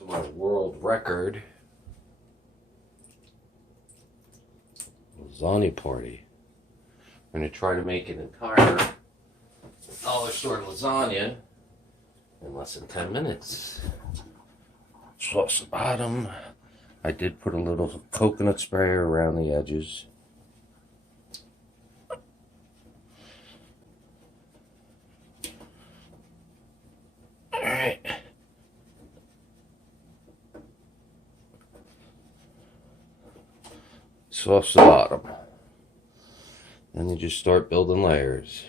to my world record lasagna party. I'm going to try to make an entire dollar store lasagna in less than 10 minutes. Sauce the bottom. I did put a little coconut spray around the edges. Alright. Sauce the bottom. Then you just start building layers.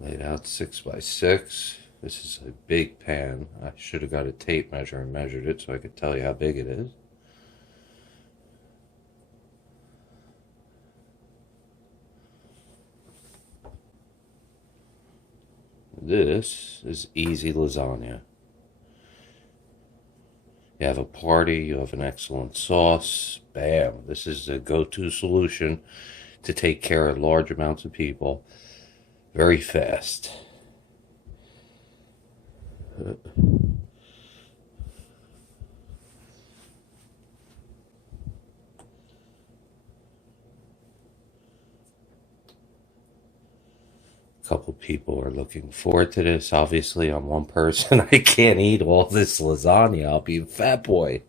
Laid out 6 by 6. This is a big pan. I should have got a tape measure and measured it so I could tell you how big it is. This is easy lasagna. You have a party, you have an excellent sauce, bam. This is a go-to solution to take care of large amounts of people very fast. Couple people are looking forward to this. Obviously, I'm one person. I can't eat all this lasagna. I'll be a fat boy.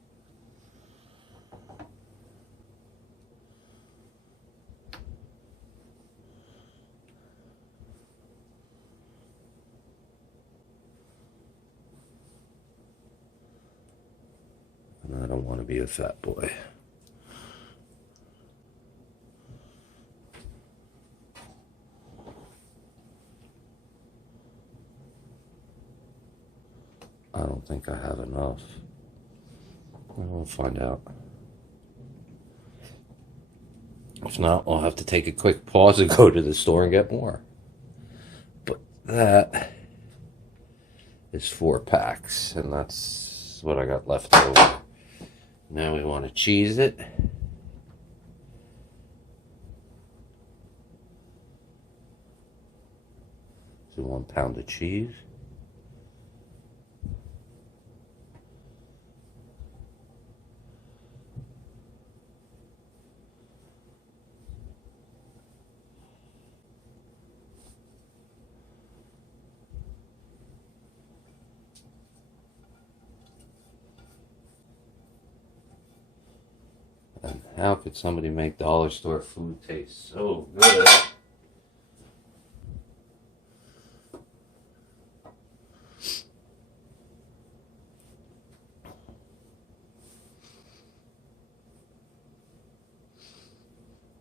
And I don't want to be a fat boy. I don't think I have enough. We'll find out. If not, I'll have to take a quick pause and go to the store and get more. But that is 4 packs, and that's what I got left over. Now we want to cheese it. So 1 pound of cheese. And how could somebody make dollar store food taste so good?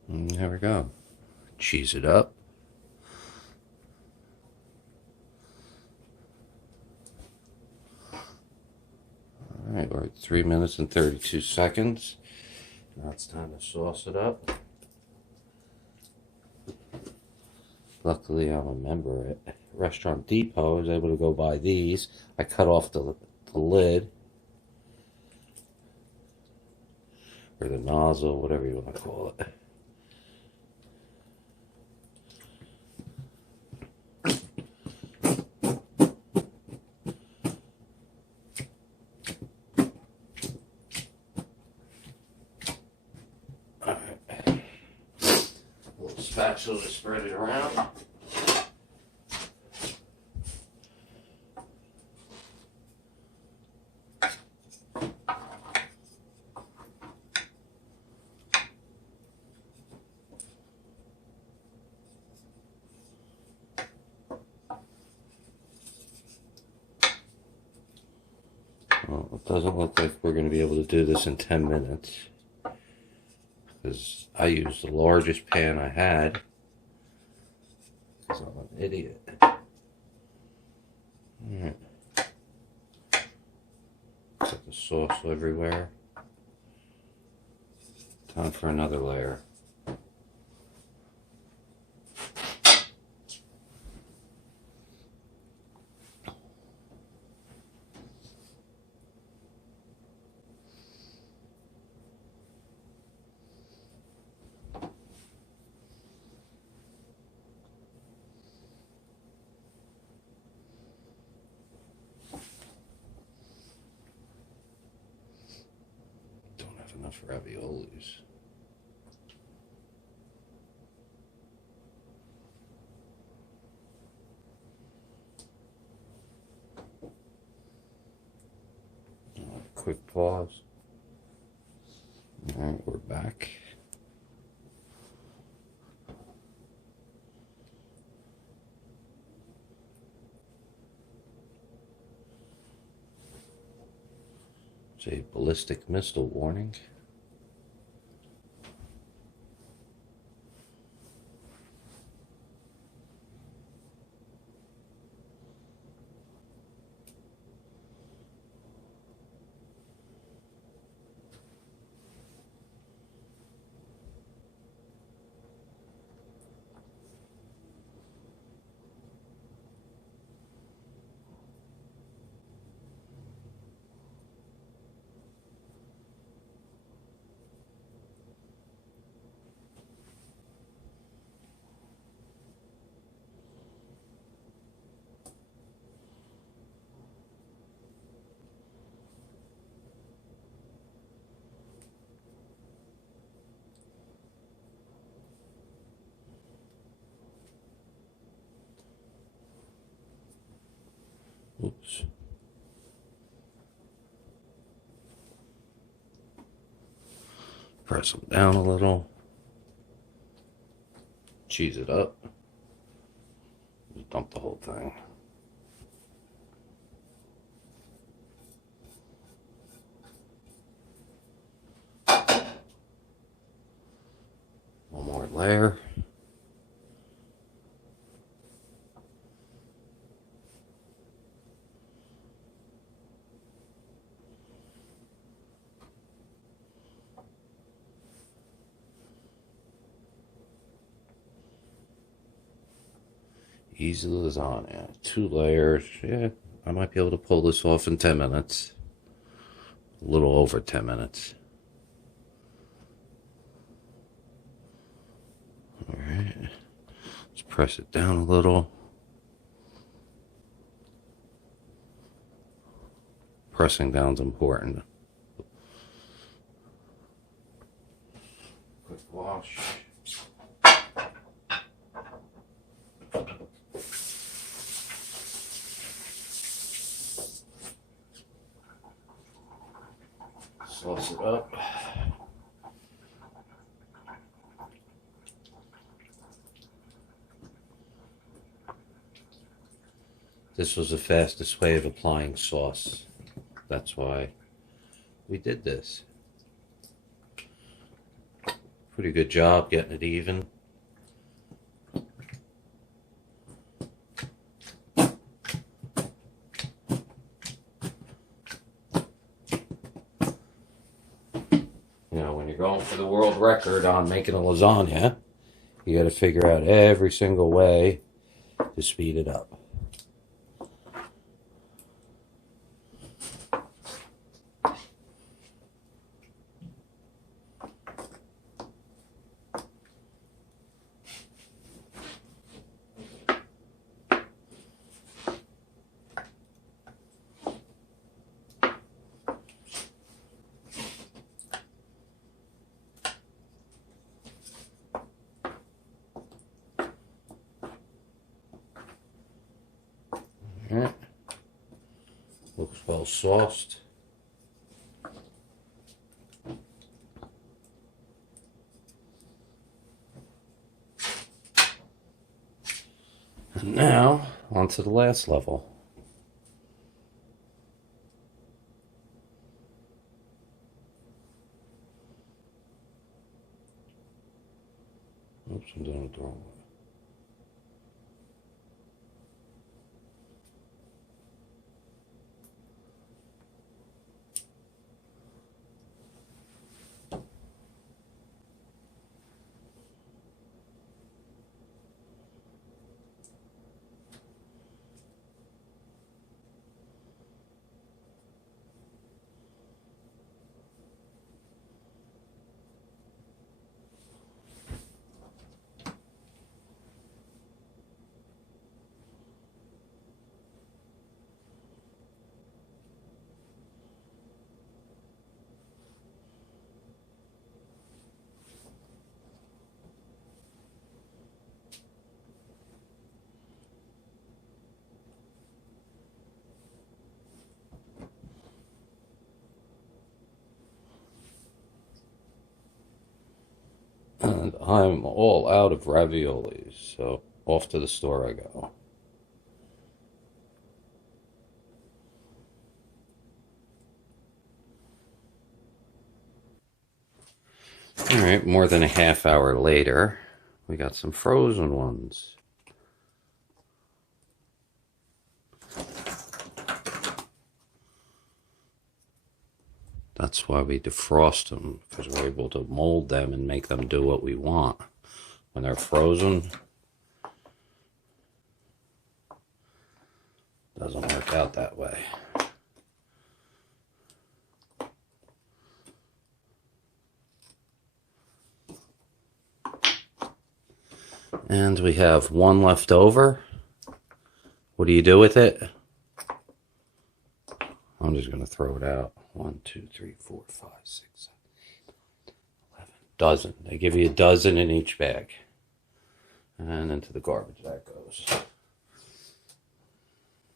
And there we go. Cheese it up. Alright, we're at 3 minutes and 32 seconds. Now it's time to sauce it up. Luckily, I'm a member at Restaurant Depot. I was able to go buy these. I cut off the lid. Or the nozzle, whatever you want to call it. Spatula to spread it around. Well, it doesn't look like we're going to be able to do this in 10 minutes. Because I used the largest pan I had. Because I'm an idiot. Alright. Put the sauce everywhere. Time for another layer. enough raviolis. Quick pause. All right, we're back. It's a ballistic missile warning. Oops. Press them down a little. Cheese it up. Just dump the whole thing. One more layer. Easy lasagna. 2 layers. Yeah, I might be able to pull this off in 10 minutes. A little over 10 minutes. Alright. Let's press it down a little. Pressing down is important. Quick wash. Sauce it up. This was the fastest way of applying sauce. That's why we did this. Pretty good job getting it even. You know, when you're going for the world record on making a lasagna, you got to figure out every single way to speed it up. Alright. Looks well sauced. And now, on to the last level. Oops, I'm doing it the wrong way. And I'm all out of raviolis, so off to the store I go. Alright, more than a half hour later, we got some frozen ones. That's why we defrost them, because we're able to mold them and make them do what we want. When they're frozen, doesn't work out that way. And we have one left over. What do you do with it? I'm just going to throw it out. 1, 2, 3, 4, 5, 6, 7, 11. Dozen. They give you a dozen in each bag. And into the garbage that goes.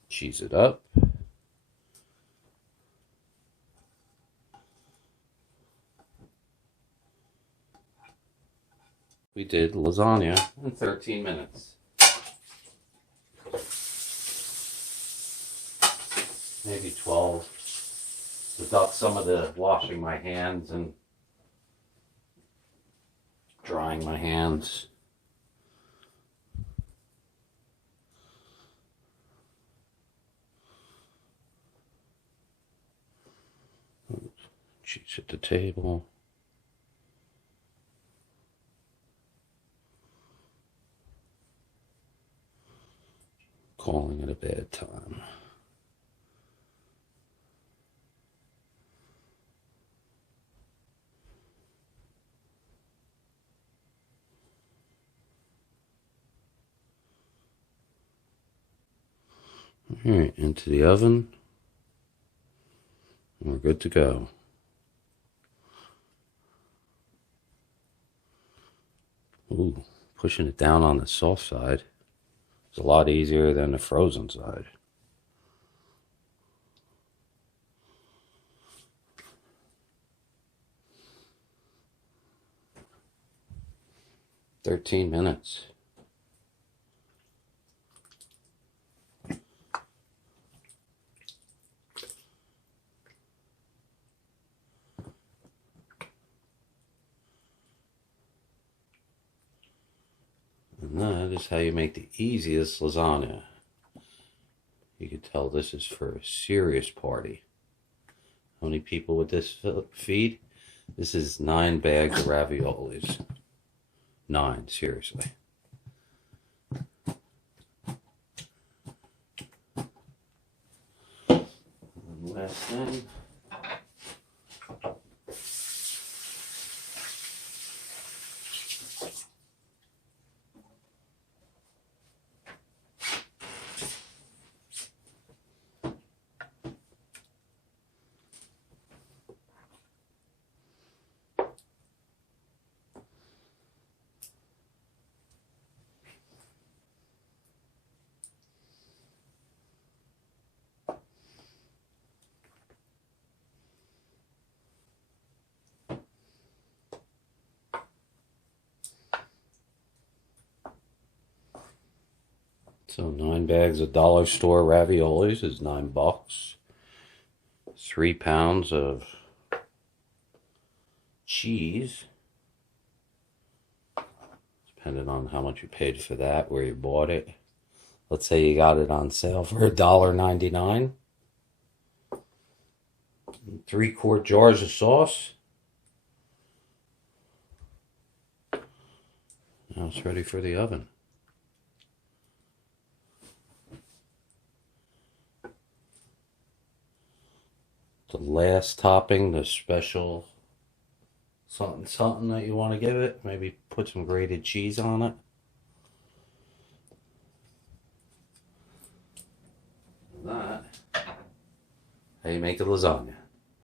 Cheese it up. We did lasagna in 13 minutes. Maybe 12. Deduct some of the washing my hands and drying my hands. Cheese at the table. Calling it a bad time. All right, into the oven. We're good to go. Ooh, pushing it down on the soft side is a lot easier than the frozen side. "13 minutes. And that is how you make the easiest lasagna. You can tell this is for a serious party. How many people would this feed? This is 9 bags of raviolis. 9, seriously. And last thing. So 9 bags of dollar store raviolis is $9. 3 pounds of cheese, depending on how much you paid for that, where you bought it. Let's say you got it on sale for $1.99. 3-quart jars of sauce. Now it's ready for the oven. The last topping, the special something something that you want to give it. Maybe put some grated cheese on it. That, how you make a lasagna.